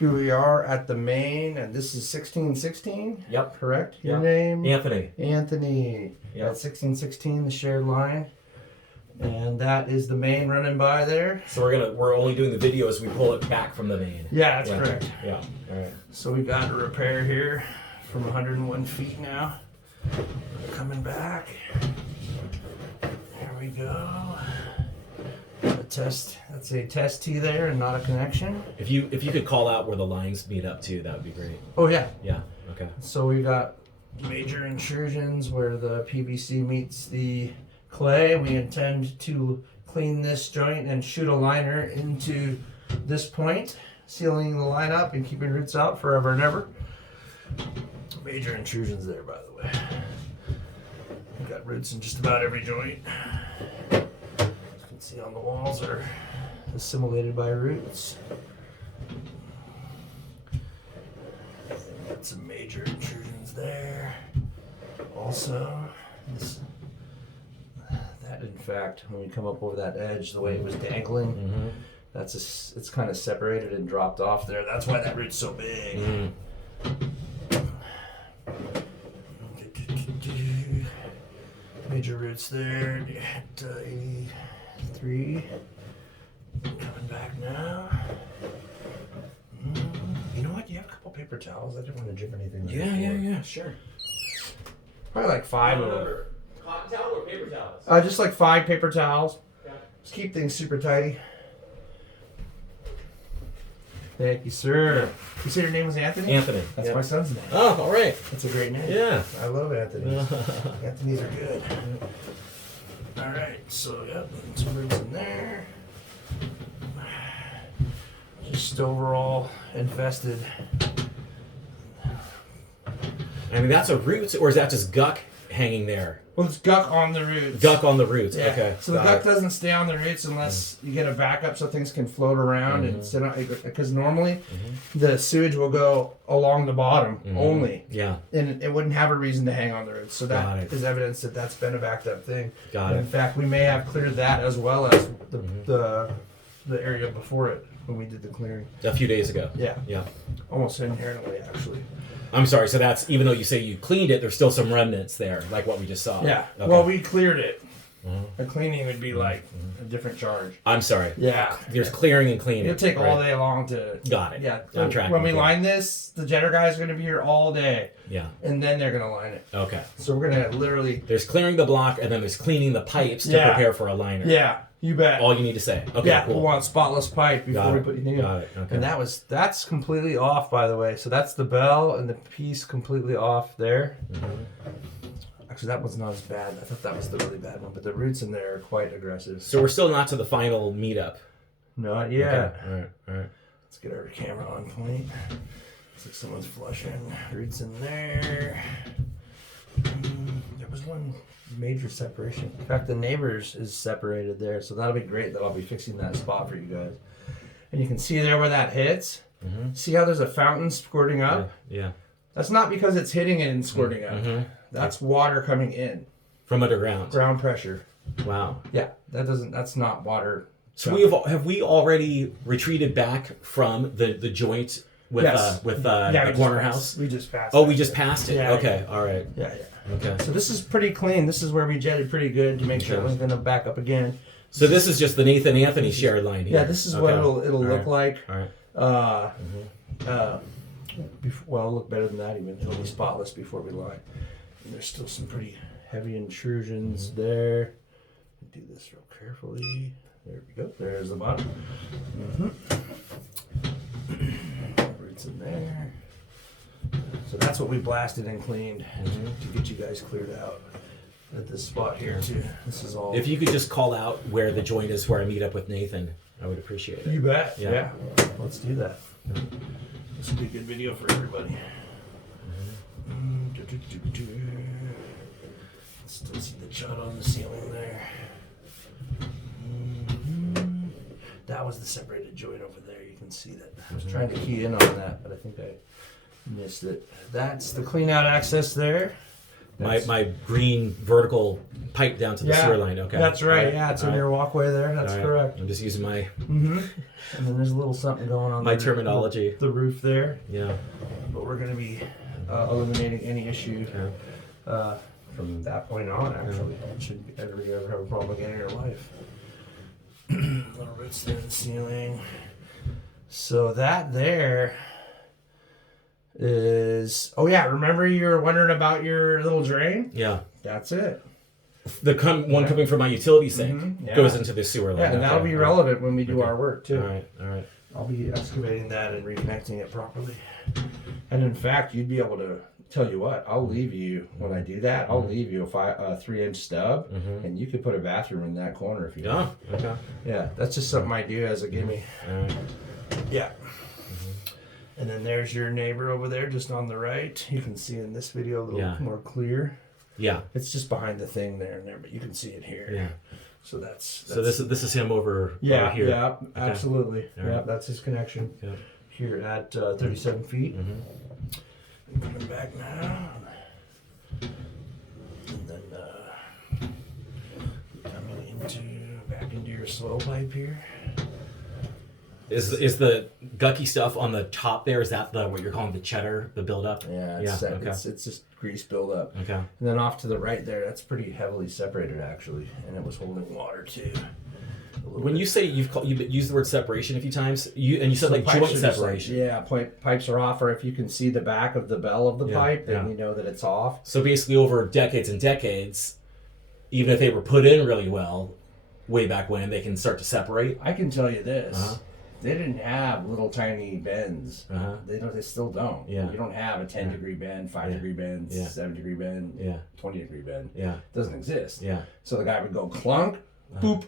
Here we are at the main, and this is 1616. Yep. Correct. Your Yep. name? Anthony. Anthony. Yep. At 1616, the shared line, and that is the main running by there. So we're only doing the video as we pull it back from the main. Yeah, that's correct. Yeah. All right. So we got a repair here from 101 feet now. Coming back. There we go. A test. That's a test T there, and not a connection. If you could call out where the lines meet up to, that would be great. Oh yeah. Yeah. Okay. So we got major intrusions where the PVC meets the clay. We intend to clean this joint and shoot a liner into this point, sealing the line up and keeping roots out forever and ever. Major intrusions there, by the way. We've got roots in just about every joint. As you can see on the walls are assimilated by roots. Got some major intrusions there. Also, that in fact, when we come up over that edge, the way it was dangling, it's kind of separated and dropped off there. That's why that root's so big. Major roots there at 83. Coming back now. You know what? You have a couple paper towels. I didn't want to drip anything. Yeah. Sure. Probably like 5 of them. Cotton towel or paper towels? Just like 5 paper towels. Okay. Just keep things super tidy. Thank you, sir. You said your name was Anthony? Anthony. That's Yep. my son's name. Oh, all right. That's a great name. Yeah. I love Anthony. Anthony's are good. All right, so yep, some roots in there. Just overall infested. I mean, that's a root, or is that just guck hanging there? Well, it's guck on the roots. Guck on the roots. Yeah. Okay. So the got guck it. doesn't stay on the roots unless you get a backup so things can float around and sit on. Because normally the sewage will go along the bottom only, Yeah. and it wouldn't have a reason to hang on the roots. So Got that it. is evidence that that's been a backed up thing. Got And it. in fact, we may have cleared that as well as the area before it when we did the clearing. A few days ago. Yeah, Yeah. almost inherently actually. I'm sorry. So that's, even though you say you cleaned it, there's still some remnants there, like what we just saw. Yeah. Okay. Well, we cleared it. A cleaning would be like a different charge. I'm sorry. Yeah. There's clearing and cleaning. It'll take all right? day long to. Got it. Yeah. I'm tracking. When we with you. line this, the jetter guys are going to be here all day, Yeah. and then they're going to line it. Okay. So we're going to literally. There's clearing the block, and then there's cleaning the pipes to Yeah. prepare for a liner. Yeah, you bet. All you need to say. Okay. yeah, Cool. we'll want spotless pipe before Got we it. put anything in. Got it. Okay. And that's completely off, by the way. So that's the bell and the piece completely off there. Actually, that one's not as bad. I thought that was the really bad one, but the roots in there are quite aggressive. So we're still not to the final meetup. Not yet. Okay. All right. All right. Let's get our camera on point. Looks like someone's flushing. Roots in there. There was one major separation. In fact, the neighbors is separated there, so that'll be great that I'll be fixing that spot for you guys. And you can see there where that hits. See how there's a fountain squirting up? Yeah. That's not because it's hitting it and squirting up. That's water coming in. From underground. Ground pressure. Wow. Yeah, that's not water. So have we already retreated back from the joint with Yes. with Yeah, the we corner just house? We just passed. Oh, that. we just passed it. Yeah, Okay. All right. Yeah. Okay. So this is pretty clean. This is where we jetted pretty good to make sure it Okay. wasn't going to back up again. So this is just the Nathan Anthony shared line here. Yeah, this is what it'll All look right. like. All right. Well, it'll look better than that even. It'll be spotless before we line. And there's still some pretty heavy intrusions there. Do this real carefully. There we go. There's the bottom. Roots in there. So that's what we blasted and cleaned to get you guys cleared out at this spot here too. This is all. If you could just call out where the joint is where I meet up with Nathan, I would appreciate it. You bet. Yeah. Yeah. Let's do that. This will be a good video for everybody. Still see the jut on the ceiling there. That was the separated joint over there. You can see that. I was trying to key in on that, but I think I missed it. That's the clean out access there. my green vertical pipe down to the sewer line. Okay, That's right. All right. Yeah, it's All in right. your walkway there. That's All right. correct. I'm just using my Mm-hmm. And then there's a little something going on. my terminology. The roof there, Yeah. but we're going to be eliminating any issue Okay. from that point on. Actually, it shouldn't ever have a problem again in your life. Little roots there in the ceiling. So that there is. Oh yeah, remember you were wondering about your little drain? Yeah. That's it. The one coming from my utility sink Mhm, yeah. goes into the sewer line. Yeah, and that'll Okay. be relevant when we do Okay. our work too. All right. All right. I'll be excavating that and reconnecting it properly. And in fact, you'd be able to tell you what, I'll leave you when I do that. I'll leave you a 3-inch stub, and you could put a bathroom in that corner if you want. Yeah. Okay. Yeah, that's just something I do as a gimme. All right. Yeah. And then there's your neighbor over there, just on the right. You can see in this video a little more clear. Yeah. It's just behind the thing there and there, but you can see it here. Yeah. So that's So this is him over yeah, over here. yeah, absolutely. All Yeah, right. that's his connection Yeah. here at 37 feet. Mm-hmm. Coming back now. And then coming back into your slow pipe here. Is the gucky stuff on the top there? Is that what you're calling the cheddar, the buildup? Yeah, it's, Okay. it's just grease buildup. Okay. And then off to the right there, that's pretty heavily separated actually, and it was holding water too. When you say you've used the word separation a few times, you said So like pipes joint are just separation. pipes are off, or if you can see the back of the bell of the pipe, then you know that it's off. So basically, over decades and decades, even if they were put in really well, way back when, they can start to separate. I can tell you this. Uh-huh. They didn't have little tiny bends. Uh-huh. They still don't. Yeah. You don't have a 10-degree bend, 5-degree bend, Yeah. 7-degree bend, Yeah. 20-degree bend. Yeah. It doesn't exist. Yeah. So the guy would go clunk, boop.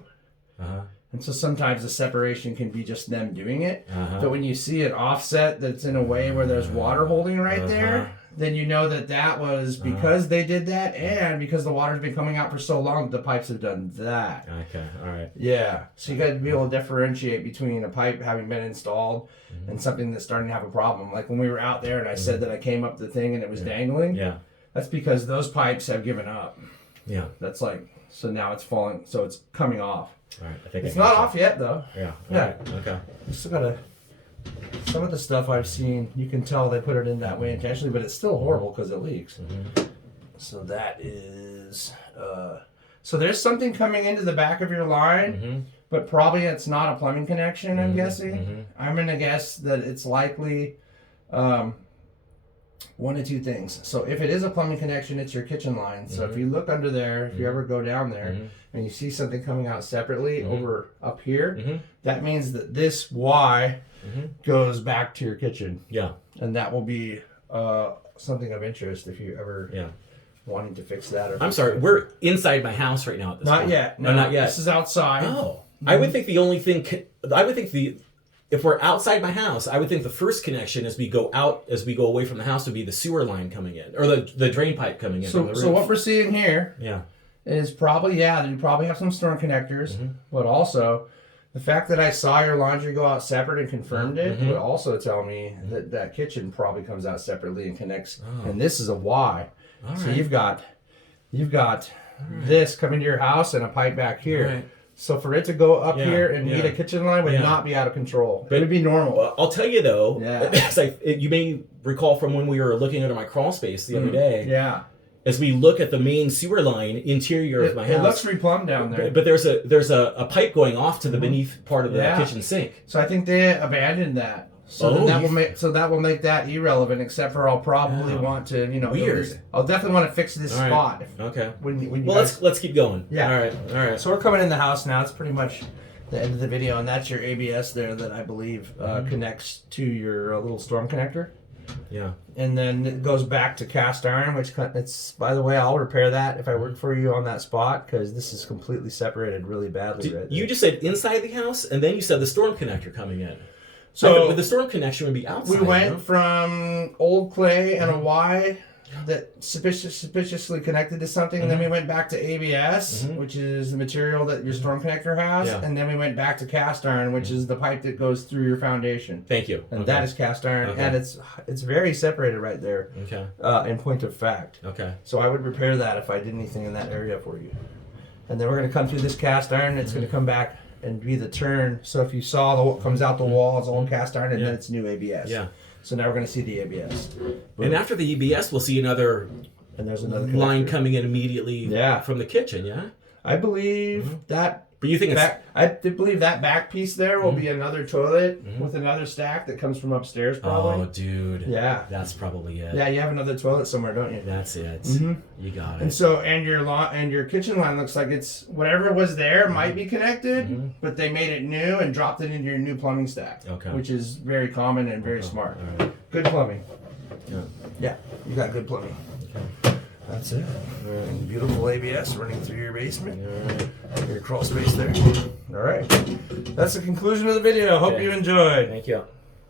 Uh-huh. And so sometimes the separation can be just them doing it. Uh-huh. But when you see it offset that's in a way where there's water holding right there, then you know that was because they did that and because the water's been coming out for so long, the pipes have done that. Okay. All right. Yeah. So you got to be able to differentiate between a pipe having been installed and something that's starting to have a problem. Like when we were out there and I said that I came up the thing and it was dangling, Yeah. that's because those pipes have given up. Yeah. That's like, so now it's falling, so it's coming off. All right. I think It's I not gotcha. off yet though. Yeah. All Yeah. right. Okay. You still gotta. Some of the stuff I've seen, you can tell they put it in that way intentionally, but it's still horrible because it leaks. So that is. So there's something coming into the back of your line, but probably it's not a plumbing connection. I'm guessing. I'm gonna guess that it's likely one of two things. So if it is a plumbing connection, it's your kitchen line. So if you look under there, if you ever go down there and you see something coming out separately over up here, that means that this Y goes back to your kitchen, Yeah. and that will be something of interest if you ever Yeah. wanting to fix that. Or I'm sorry. We're inside my house right now at this not point. yet. No, not yet. This is outside. Oh, I would think the only thing. I would think if we're outside my house, I would think the first connection as we go away from the house would be the sewer line coming in, or the drain pipe coming in from the So, roof. so what we're seeing here Yeah. is probably you probably have some storm connectors, but also the fact that I saw your laundry go out separate and confirmed it would also tell me that that kitchen probably comes out separately and connects. And this is a Y. All So right. you've got this coming to your house and a pipe back here. Right. So for it to go up Yeah, here and meet yeah. a kitchen line would Yeah. not be out of control. It would be normal. Well, I'll tell you though. Yeah. as you may recall from when we were looking under my crawl space the other day. Yeah. As we look at the main sewer line interior of my It house, looks replumbed down there. but there's a pipe going off to the beneath part of the Yeah. kitchen sink. So I think they abandoned that. So Oh, then that you- will make that irrelevant. Except for I'll probably want to Weird. I'll definitely want to fix this All right. spot Okay. when you Well, let's keep going. Yeah. All right. All right. So we're coming in the house now. It's pretty much the end of the video, and that's your ABS there that I believe connects to your little storm connector. Yeah. And then it goes back to cast iron, which it's, by the way, I'll repair that if I work for you on that spot, because this is completely separated really badly right You there. just said inside the house, and then you said the storm connector coming in. So but the storm connection would be outside. we went no? from old clay and a Y that suspiciously connected to something, and then we went back to ABS, which is the material that your storm connector has, and then we went back to cast iron, which is the pipe that goes through your foundation. Thank you. And that is cast iron, and it's very separated right there. Okay. In point of fact. Okay. So I would repair that if I did anything in that area for you. And then we're going to come through this cast iron. It's going to come back and be the turn. So if you saw what comes out the wall, it's all cast iron, and then it's new ABS. Yeah. So now we're going to see the ABS. And after the EBS, we'll see another And there's another line connector. coming in immediately from the kitchen, yeah? I believe that. But you think it's... I believe that back piece there will be another toilet with another stack that comes from upstairs, probably. Oh, dude. Yeah. That's probably it. Yeah, you have another toilet somewhere, don't you? That's it. You got it. And so, and your kitchen line looks like it's whatever was there might be connected, but they made it new and dropped it into your new plumbing stack. Okay. Which is very common and very smart. All right. Good plumbing. Yeah. Yeah, you got good plumbing. Okay. That's it. And beautiful ABS running through your basement. All right. Your crawl space there. All right. That's the conclusion of the video. Hope Okay. you enjoyed. Thank you.